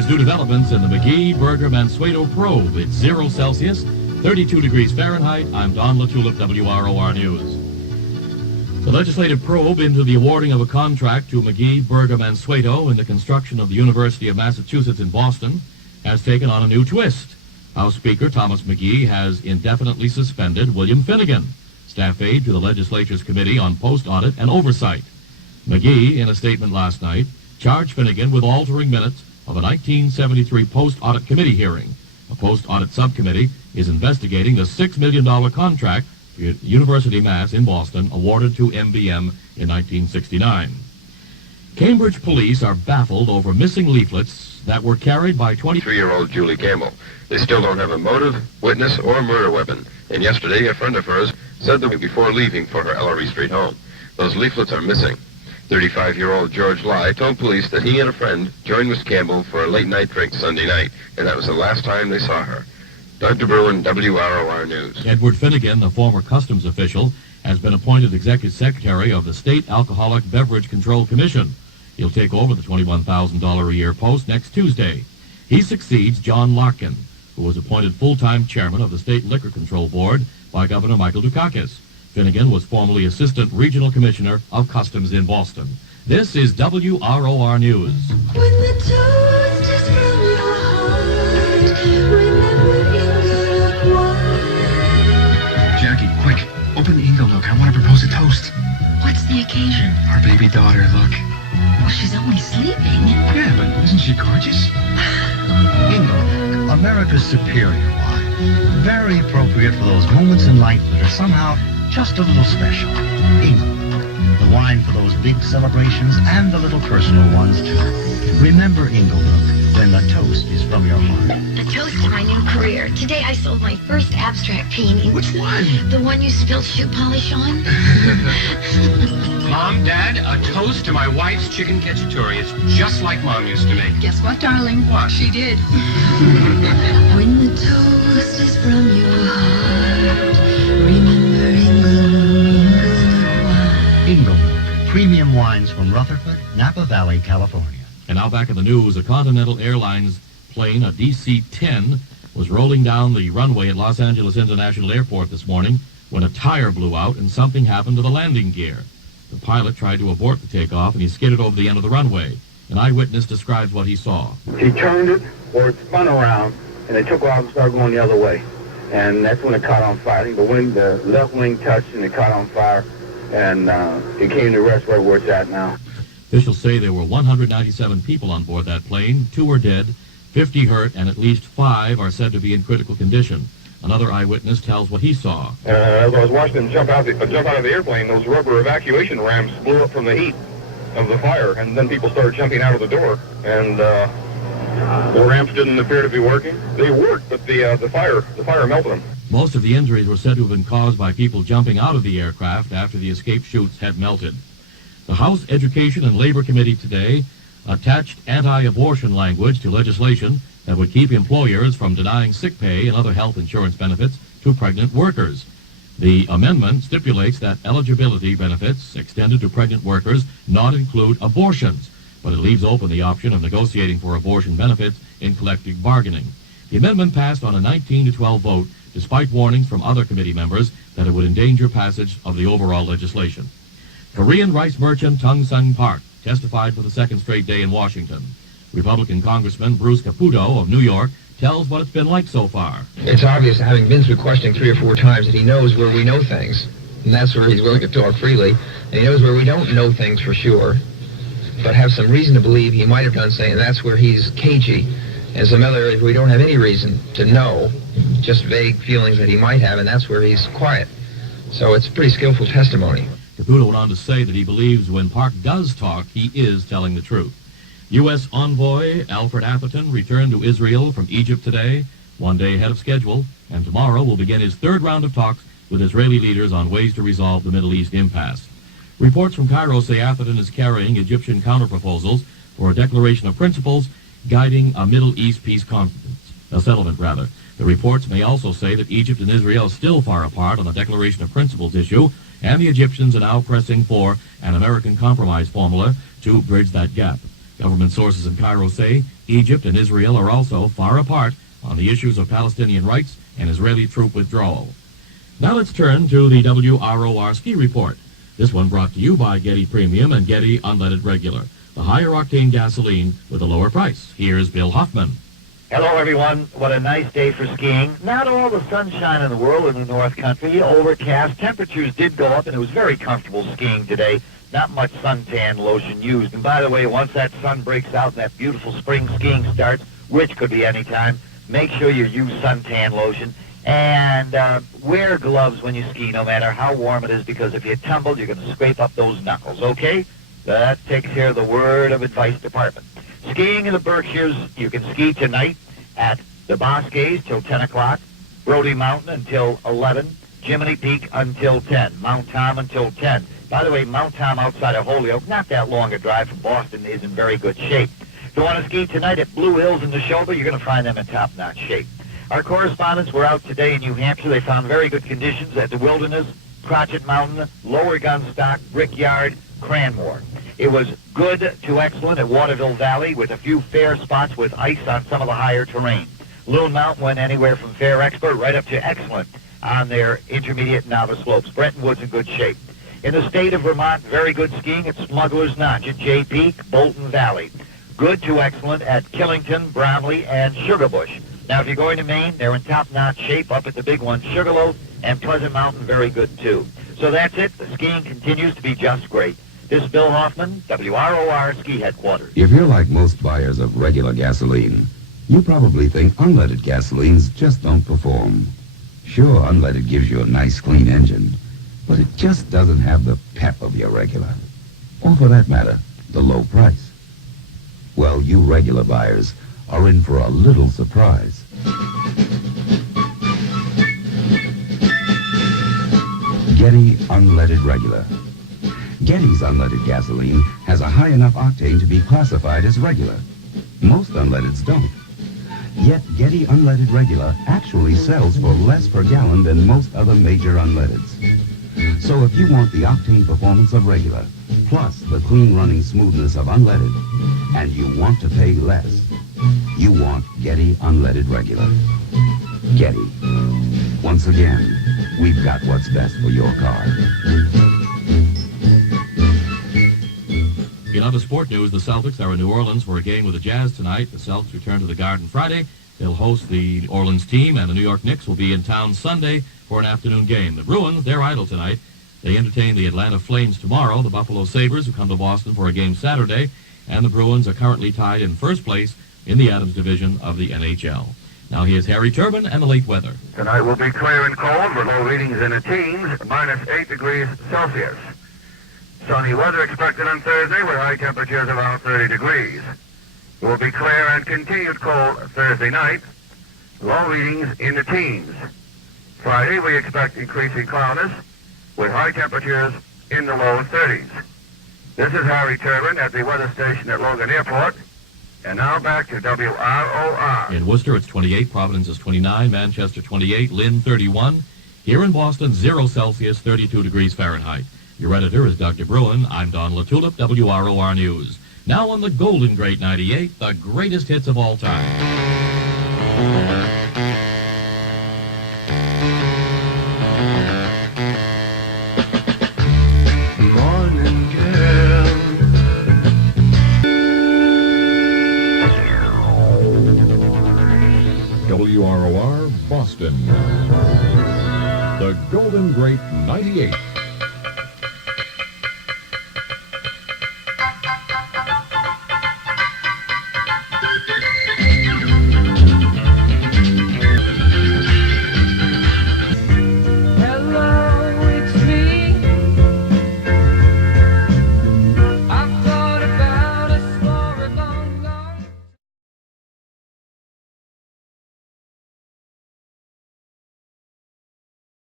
There's new developments in the McGee-Berger-Mansueto probe. It's 0 Celsius, 32 degrees Fahrenheit. I'm Don LaTulip, WROR News. The legislative probe into the awarding of a contract to McGee-Berger-Mansueto in the construction of the University of Massachusetts in Boston has taken on a new twist. House Speaker Thomas McGee has indefinitely suspended William Finnegan, staff aide to the legislature's Committee on Post-Audit and Oversight. McGee, in a statement last night, charged Finnegan with altering minutes of a 1973 post-audit committee hearing. A post-audit subcommittee is investigating the $6 million contract for University Mass in Boston awarded to MBM in 1969. Cambridge police are baffled over missing leaflets that were carried by 23-year-old Julie Campbell. They still don't have a motive, witness, or murder weapon. And yesterday, a friend of hers said that before leaving for her Ellery Street home. Those leaflets are missing. 35-year-old George Lai told police that he and a friend joined Miss Campbell for a late-night drink Sunday night, and that was the last time they saw her. Dr. Bruin, WROR News. Edward Finnegan, the former customs official, has been appointed executive secretary of the State Alcoholic Beverage Control Commission. He'll take over the $21,000 a year post next Tuesday. He succeeds John Larkin, who was appointed full-time chairman of the State Liquor Control Board by Governor Michael Dukakis. Finnegan was formerly Assistant Regional Commissioner of Customs in Boston. This is WROR News. When the toast is from your heart, remember England wine. Jackie, quick, open the Inglenook. I want to propose a toast. What's the occasion? Our baby daughter, look. Well, she's only sleeping. Yeah, but isn't she gorgeous? Inglenook, America's superior wine. Very appropriate for those moments in life that are somehow just a little special. Inglenook, the wine for those big celebrations and the little personal ones too. Remember Inglenook when the toast is from your heart. The toast to my new career. Today I sold my first abstract painting. Which one? The one you spilled shoe polish on. Mom, Dad, a toast to my wife's chicken cacciatore. It's just like Mom used to make. Guess what, darling? What? She did. When the toast is from your heart, remember England wine. Inglenook, premium wines from Rutherford, Napa Valley, California. And now back in the news, a Continental Airlines plane, a DC-10, was rolling down the runway at Los Angeles International Airport this morning when a tire blew out and something happened to the landing gear. The pilot tried to abort the takeoff and he skidded over the end of the runway. An eyewitness describes what he saw. He turned it, or it spun around, and it took off and started going the other way. And that's when it caught on fire. I think the left wing touched and it caught on fire, and it came to rest right where it's at now. Officials say there were 197 people on board that plane. 2 are dead, 50 hurt, and at least 5 are said to be in critical condition. Another eyewitness tells what he saw. As I was watching them jump out of the airplane, those rubber evacuation ramps blew up from the heat of the fire, and then people started jumping out of the door, and the ramps didn't appear to be working. They worked, but the fire melted them. Most of the injuries were said to have been caused by people jumping out of the aircraft after the escape chutes had melted. The House Education and Labor Committee today attached anti-abortion language to legislation that would keep employers from denying sick pay and other health insurance benefits to pregnant workers. The amendment stipulates that eligibility benefits extended to pregnant workers not include abortions, but it leaves open the option of negotiating for abortion benefits in collective bargaining. The amendment passed on a 19-12 vote, despite warnings from other committee members that it would endanger passage of the overall legislation. Korean rice merchant Tung Sung Park testified for the second straight day in Washington. Republican Congressman Bruce Caputo of New York tells what it's been like so far. It's obvious, having been through questioning 3 or 4 times, that he knows where we know things, and that's where he's willing to talk freely, and he knows where we don't know things for sure, but have some reason to believe he might have done something, and that's where he's cagey. And some other areas we don't have any reason to know, just vague feelings that he might have, and that's where he's quiet. So it's pretty skillful testimony. Caputo went on to say that he believes when Park does talk, he is telling the truth. U.S. envoy Alfred Atherton returned to Israel from Egypt today, 1 day ahead of schedule, and tomorrow will begin his 3rd round of talks with Israeli leaders on ways to resolve the Middle East impasse. Reports from Cairo say Atherton is carrying Egyptian counterproposals for a declaration of principles guiding a Middle East peace settlement. The reports may also say that Egypt and Israel are still far apart on the declaration of principles issue, and the Egyptians are now pressing for an American compromise formula to bridge that gap. Government sources in Cairo say Egypt and Israel are also far apart on the issues of Palestinian rights and Israeli troop withdrawal. Now let's turn to the WROR ski report. This one brought to you by Getty Premium and Getty Unleaded Regular, the higher octane gasoline with a lower price. Here's Bill Hoffman. Hello, everyone. What a nice day for skiing. Not all the sunshine in the world in the North Country. Overcast. Temperatures did go up, and it was very comfortable skiing today. Not much suntan lotion used. And by the way, once that sun breaks out and that beautiful spring skiing starts, which could be any time, make sure you use suntan lotion. And wear gloves when you ski, no matter how warm it is, because if you tumble, you're going to scrape up those knuckles, okay? That takes care of the word of advice department. Skiing in the Berkshires, you can ski tonight at the Bosques till 10 o'clock, Brody Mountain until 11, Jiminy Peak until 10, Mount Tom until 10. By the way, Mount Tom outside of Holyoke, not that long a drive from Boston, is in very good shape. If you want to ski tonight at Blue Hills in Neshoba, you're going to find them in top-notch shape. Our correspondents were out today in New Hampshire. They found very good conditions at the Wilderness, Crotchet Mountain, Lower Gunstock, Brickyard, Cranmore. It was good to excellent at Waterville Valley with a few fair spots with ice on some of the higher terrain. Loon Mountain went anywhere from fair expert right up to excellent on their intermediate novice slopes. Brentonwood's in good shape. In the state of Vermont, very good skiing at Smuggler's Notch at Jay Peak, Bolton Valley. Good to excellent at Killington, Bromley, and Sugarbush. Now, if you're going to Maine, they're in top-notch shape up at the big one, Sugarloaf, and Pleasant Mountain, very good too. So that's it. The skiing continues to be just great. This is Bill Hoffman, WROR Ski Headquarters. If you're like most buyers of regular gasoline, you probably think unleaded gasolines just don't perform. Sure, unleaded gives you a nice, clean engine, but it just doesn't have the pep of your regular. Or for that matter, the low price. Well, you regular buyers are in for a little surprise. Getty Unleaded Regular. Getty's unleaded gasoline has a high enough octane to be classified as regular. Most unleadeds don't. Yet Getty Unleaded Regular actually sells for less per gallon than most other major unleadeds. So if you want the octane performance of regular, plus the clean running smoothness of unleaded, and you want to pay less, you want Getty Unleaded Regular. Getty. Once again, we've got what's best for your car. In other sport news, the Celtics are in New Orleans for a game with the Jazz tonight. The Celtics return to the Garden Friday. They'll host the Orleans team, and the New York Knicks will be in town Sunday for an afternoon game. The Bruins, they're idle tonight. They entertain the Atlanta Flames tomorrow. The Buffalo Sabres will come to Boston for a game Saturday, and the Bruins are currently tied in first place in the Adams Division of the NHL. Now here's Harry Turbin and the late weather. Tonight will be clear and cold with low readings in the teens, minus 8 degrees Celsius. Sunny weather expected on Thursday with high temperatures around 30 degrees. It will be clear and continued cold Thursday night, low readings in the teens. Friday we expect increasing cloudiness with high temperatures in the low 30s. This is Harry Turbin at the weather station at Logan Airport. And now back to WROR. In Worcester, it's 28. Providence is 29. Manchester, 28. Lynn, 31. Here in Boston, 0 Celsius, 32 degrees Fahrenheit. Your editor is Dr. Bruin. I'm Don LaTulip, WROR News. Now on the Golden Great 98, the greatest hits of all time. Morning, girl. WROR, Boston. The Golden Great 98.